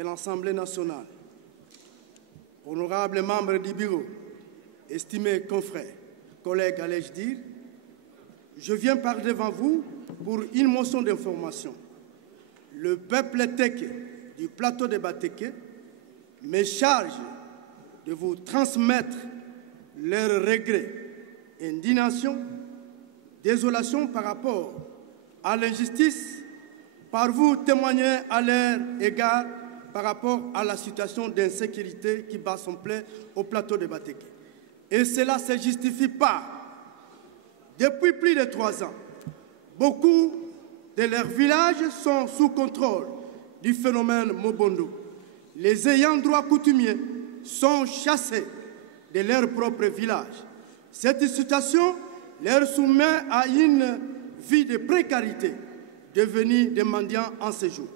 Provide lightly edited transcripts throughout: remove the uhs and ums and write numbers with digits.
de l'Assemblée nationale, honorables membres du bureau, estimés confrères, collègues, allais-je dire, je viens parler devant vous pour une motion d'information. Le peuple Teke du plateau de Bateke me charge de vous transmettre leurs regrets, indignation, désolation par rapport à l'injustice, par vous témoigner à leur égard par rapport à la situation d'insécurité qui bat son plein au plateau de Bateke. Et cela ne se justifie pas. Depuis plus de 3 ans, beaucoup de leurs villages sont sous contrôle du phénomène Mobondo. Les ayants droit coutumiers sont chassés de leur propre village. Cette situation leur soumet à une vie de précarité, devenue des mendiants en séjour.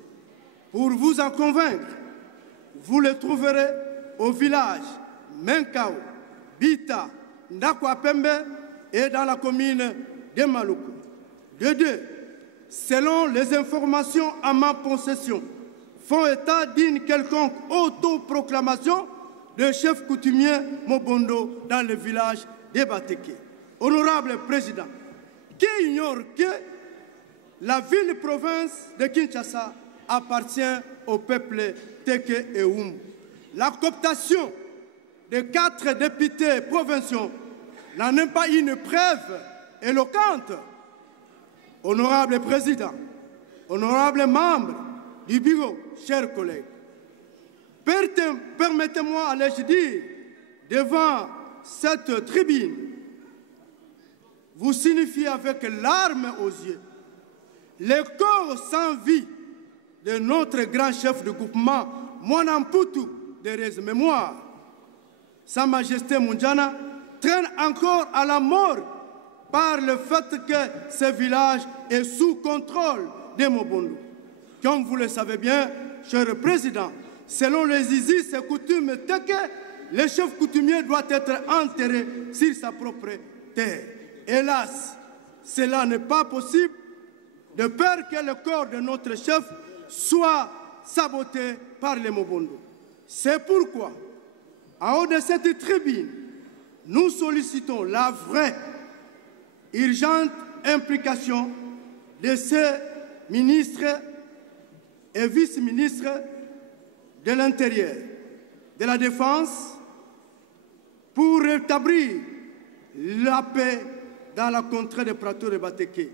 Pour vous en convaincre, vous les trouverez au village Menkao, Bita, Ndakwapembe et dans la commune de Maluku. De deux, selon les informations à ma possession, font état d'une quelconque autoproclamation de chef coutumier Mobondo dans le village de Bateke. Honorable Président, qui ignore que la ville-province de Kinshasa appartient au peuple Teke et Oum. La cooptation de 4 députés provinciaux n'en est pas une preuve éloquente. Honorable Président, honorables membres du bureau, chers collègues, permettez-moi, allais-je dire, devant cette tribune, vous signifiez avec larmes aux yeux le corps sans vie de notre grand chef de groupement, Mwanamputu de Rez Mémoire. Sa Majesté Mundjana traîne encore à la mort par le fait que ce village est sous contrôle des Mobondo. Comme vous le savez bien, cher Président, selon les isis et coutumes Teke, le chef coutumier doit être enterré sur sa propre terre. Hélas, cela n'est pas possible de peur que le corps de notre chef soit saboté par les Mobondo. C'est pourquoi, en haut de cette tribune, nous sollicitons la vraie, urgente implication de ces ministres et vice-ministres de l'Intérieur, de la Défense, pour rétablir la paix dans la contrée des plateaux de Bateke.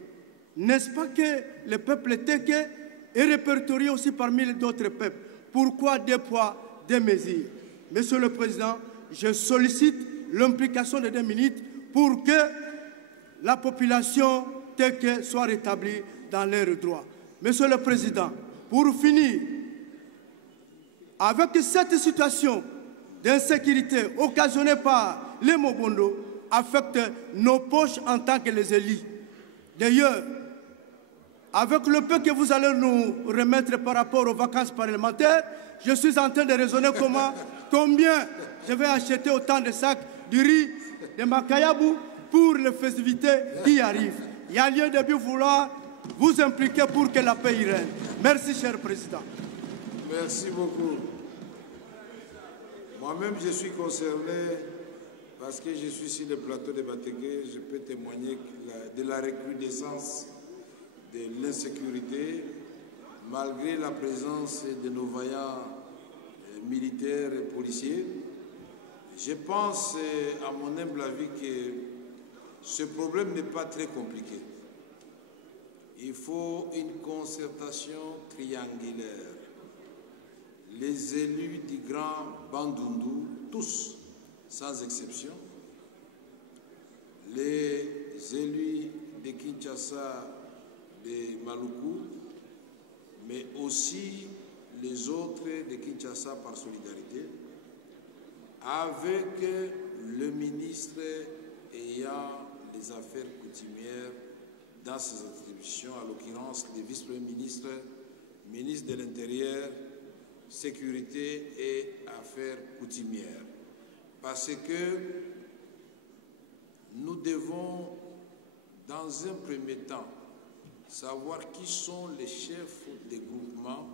N'est-ce pas que le peuple Teke est répertorié aussi parmi d'autres peuples? Pourquoi 2 poids, 2 mesures? Monsieur le Président, je sollicite l'implication de 2 minutes pour que la population Teke soit rétablie dans leurs droits. Monsieur le Président, pour finir, avec cette situation d'insécurité occasionnée par les Mobondo, affecte nos poches en tant que les élus. D'ailleurs, avec le peu que vous allez nous remettre par rapport aux vacances parlementaires, je suis en train de raisonner combien je vais acheter autant de sacs de riz de Makayabou pour les festivités qui arrivent. Il y a lieu de bien vouloir vous impliquer pour que la paix y règne. Merci, cher Président. Merci beaucoup. Moi-même, je suis concerné parce que je suis sur le plateau de Bateke. Je peux témoigner de la recrudescence de l'insécurité, malgré la présence de nos vaillants militaires et policiers. Je pense, à mon humble avis, que ce problème n'est pas très compliqué. Il faut une concertation triangulaire. Les élus du Grand Bandundu, tous, sans exception, les élus de Kinshasa, de Maluku, mais aussi les autres de Kinshasa par solidarité, avec le ministre ayant les affaires coutumières dans ses attributions, à l'occurrence le vice-premier ministre, ministre de l'Intérieur, Sécurité et Affaires coutumières. Parce que nous devons, dans un premier temps, savoir qui sont les chefs des groupements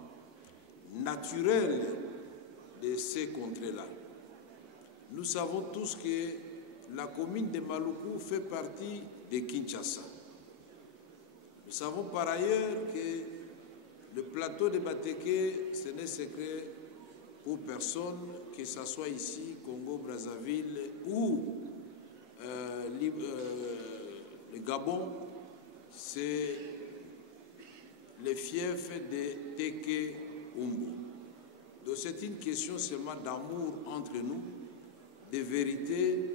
naturel de ces contrées-là. Nous savons tous que la commune de Maluku fait partie de Kinshasa. Nous savons par ailleurs que le plateau de Bateke, ce n'est secret pour personne, que ce soit ici, Congo-Brazzaville ou le Gabon, c'est le fief de Teke Umbu. Donc c'est une question seulement d'amour entre nous, de vérité,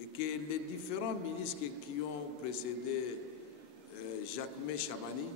et que les différents ministres qui ont précédé Jacques Chabani